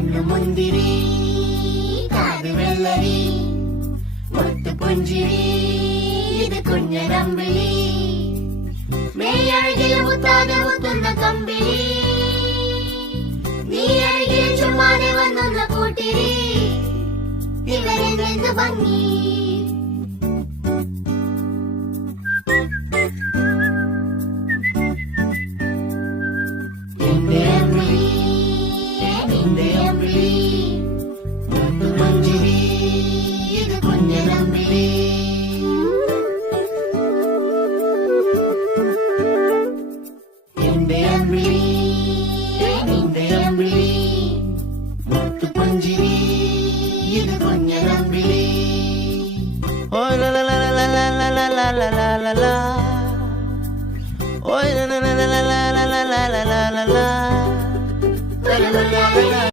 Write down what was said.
കണ്ണു മുന്തിരി കാത് വെള്ളരി മുത്തു പുഞ്ചിരി ഇത് കുഞ്ഞനമ്പിളി മെയ്യഴകിൽ മുത്താതെ മുത്തുന്ന കമ്പിളി നീ അഴകിൽ ചുമ്മാതെ വന്നൊന്ന കൂട്ടിരി ഇവരെന്ത് ഭംഗി എന്റെ അമ്പിളി നിന്റെ അമ്പിളി മുത്തു പുഞ്ചിരി ഇത് കുഞ്ഞനമ്പിളി എന്റെ അമ്പിളി നിന്റെ അമ്പിളി മുത്തു പുഞ്ചിരി ഇത് കുഞ്ഞനമ്പിളി ഓ ലാ ലാ ലാ ലാ ലാ ലാ ലാ ലാ ലാ ലാ ലാ ഓ ലാ ലാ ലാ ലാ ലാ ലാ ലാ ലാ ലാ ലാ